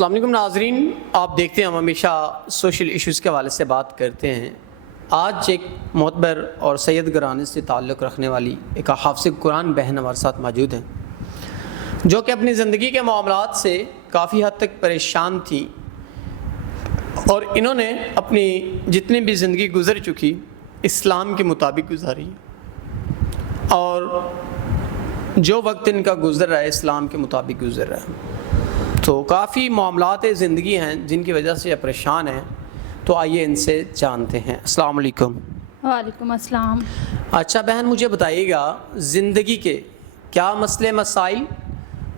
السلام علیکم ناظرین، آپ دیکھتے ہیں ہم ہمیشہ سوشل ایشوز کے حوالے سے بات کرتے ہیں۔ آج ایک معتبر اور سید گرانے سے تعلق رکھنے والی ایک حافظ قرآن بہن ہمارے ساتھ موجود ہیں، جو کہ اپنی زندگی کے معاملات سے کافی حد تک پریشان تھی، اور انہوں نے اپنی جتنی بھی زندگی گزر چکی اسلام کے مطابق گزاری، اور جو وقت ان کا گزر رہا ہے اسلام کے مطابق گزر رہا ہے۔ تو کافی معاملات زندگی ہیں جن کی وجہ سے یہ پریشان ہیں، تو آئیے ان سے جانتے ہیں۔ السلام علیکم۔ وعلیکم السلام۔ اچھا بہن، مجھے بتائیے گا زندگی کے کیا مسئلے مسائل،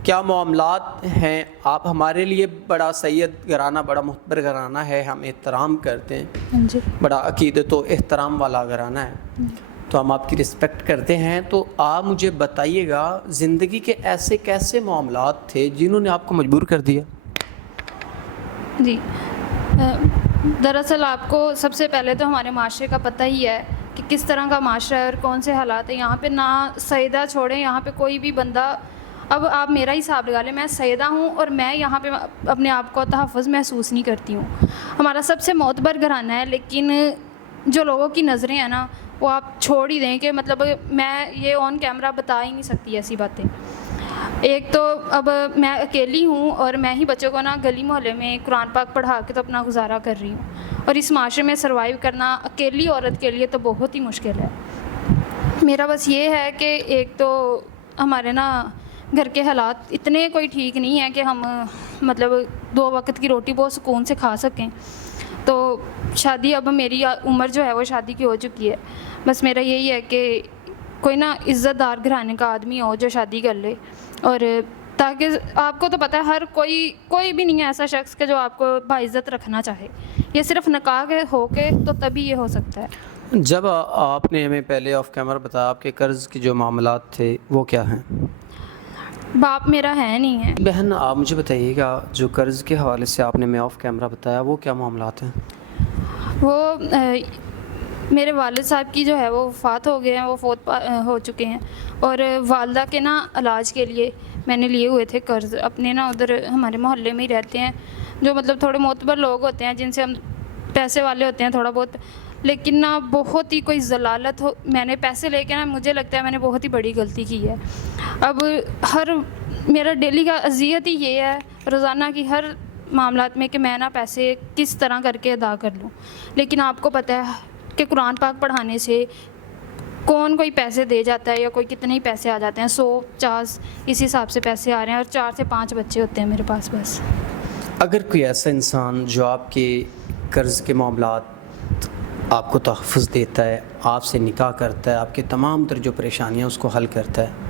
کیا معاملات ہیں؟ آپ ہمارے لیے بڑا سید گھرانہ، بڑا محتبر گھرانہ ہے، ہم احترام کرتے ہیں، جی بڑا عقیدت و احترام والا گھرانہ ہے، تو ہم آپ کی رسپیکٹ کرتے ہیں۔ تو آپ مجھے بتائیے گا زندگی کے ایسے کیسے معاملات تھے جنہوں نے آپ کو مجبور کر دیا؟ جی، دراصل آپ کو سب سے پہلے تو ہمارے معاشرے کا پتہ ہی ہے کہ کس طرح کا معاشرہ ہے اور کون سے حالات ہیں یہاں پہ۔ نہ سیدہ چھوڑیں، یہاں پہ کوئی بھی بندہ، اب آپ میرا ہی حساب لگا لیں، میں سیدہ ہوں اور میں یہاں پہ اپنے آپ کو تحفظ محسوس نہیں کرتی ہوں۔ ہمارا سب سے معتبر گھرانہ ہے، لیکن جو لوگوں کی نظریں ہیں نا، وہ آپ چھوڑ ہی دیں کہ مطلب میں یہ آن کیمرہ بتا ہی نہیں سکتی ایسی باتیں۔ ایک تو اب میں اکیلی ہوں اور میں ہی بچوں کو نا گلی محلے میں قرآن پاک پڑھا کے تو اپنا گزارا کر رہی ہوں، اور اس معاشرے میں سروائیو کرنا اکیلی عورت کے لیے تو بہت ہی مشکل ہے۔ میرا بس یہ ہے کہ ایک تو ہمارے نا گھر کے حالات اتنے کوئی ٹھیک نہیں ہیں کہ ہم مطلب 2 وقت کی روٹی بہت سکون سے کھا سکیں۔ تو شادی، اب میری عمر جو ہے وہ شادی کی ہو چکی ہے، بس میرا یہی ہے کہ کوئی نا عزت دار گھرانے کا آدمی ہو جو شادی کر لے، اور تاکہ آپ کو تو پتہ ہے ہر کوئی بھی نہیں ہے ایسا شخص کہ جو آپ کو باعزت رکھنا چاہے، یہ صرف نکاح کے ہو کے تو تبھی یہ ہو سکتا ہے۔ جب آپ نے ہمیں پہلے آف کیمرہ بتایا آپ کے قرض کے جو معاملات تھے وہ کیا ہیں؟ باپ میرا ہے نہیں ہے۔ بہن آپ مجھے بتائیے گا جو قرض کے حوالے سے آپ نے ہمیں آف کیمرہ بتایا وہ کیا معاملات ہیں؟ وہ میرے والد صاحب کی جو ہے وہ وفات ہو گئے ہیں، وہ فوت ہو چکے ہیں، اور والدہ کے نا علاج کے لیے میں نے لیے ہوئے تھے قرض۔ اپنے نا ادھر ہمارے محلے میں ہی رہتے ہیں جو مطلب تھوڑے معتبر لوگ ہوتے ہیں، جن سے ہم پیسے والے ہوتے ہیں تھوڑا بہت، لیکن نا بہت ہی کوئی ضلالت ہو، میں نے پیسے لے کے نا مجھے لگتا ہے میں نے بہت ہی بڑی غلطی کی ہے۔ اب میرا ڈیلی کا اذیت ہی یہ ہے روزانہ کی ہر معاملات میں کہ میں نا پیسے کس طرح کر کے ادا کر لوں، لیکن آپ کو پتہ ہے کہ قرآن پاک پڑھانے سے کون کوئی پیسے دے جاتا ہے، یا کوئی کتنے ہی پیسے آ جاتے ہیں، 150 اس حساب سے پیسے آ رہے ہیں، اور 4 سے 5 بچے ہوتے ہیں میرے پاس بس۔ اگر کوئی ایسا انسان جو آپ کے قرض کے معاملات آپ کو تحفظ دیتا ہے، آپ سے نکاح کرتا ہے، آپ کے تمام تر جو پریشانیاں اس کو حل کرتا ہے،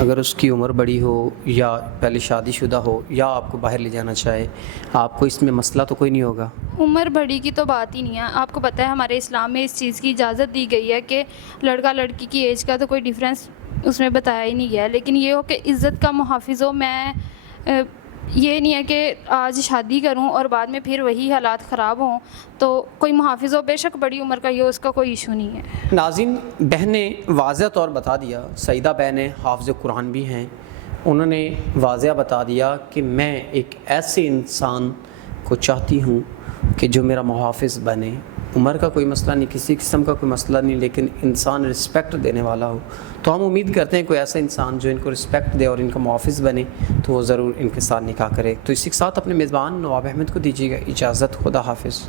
اگر اس کی عمر بڑی ہو یا پہلے شادی شدہ ہو یا آپ کو باہر لے جانا چاہے، آپ کو اس میں مسئلہ تو کوئی نہیں ہوگا؟ عمر بڑی کی تو بات ہی نہیں ہے۔ آپ کو پتہ ہے ہمارے اسلام میں اس چیز کی اجازت دی گئی ہے کہ لڑکا لڑکی کی ایج کا تو کوئی ڈیفرنس اس میں بتایا ہی نہیں گیا ہے، لیکن یہ ہو کہ عزت کا محافظ ہو۔ میں یہ نہیں ہے کہ آج شادی کروں اور بعد میں پھر وہی حالات خراب ہوں، تو کوئی محافظ ہو، بے شک بڑی عمر کا یہ اس کا کوئی ایشو نہیں ہے۔ ناظرین، بہن نے واضح طور بتا دیا، سیدہ بہنیں حافظ قرآن بھی ہیں، انہوں نے واضح بتا دیا کہ میں ایک ایسے انسان کو چاہتی ہوں کہ جو میرا محافظ بنے۔ عمر کا کوئی مسئلہ نہیں، کسی قسم کا کوئی مسئلہ نہیں، لیکن انسان رسپیکٹ دینے والا ہو۔ تو ہم امید کرتے ہیں کوئی ایسا انسان جو ان کو رسپیکٹ دے اور ان کا محافظ بنے، تو وہ ضرور ان کے ساتھ نکاح کرے۔ تو اسی کے ساتھ اپنے میزبان نواب احمد کو دیجیے گا اجازت۔ خدا حافظ۔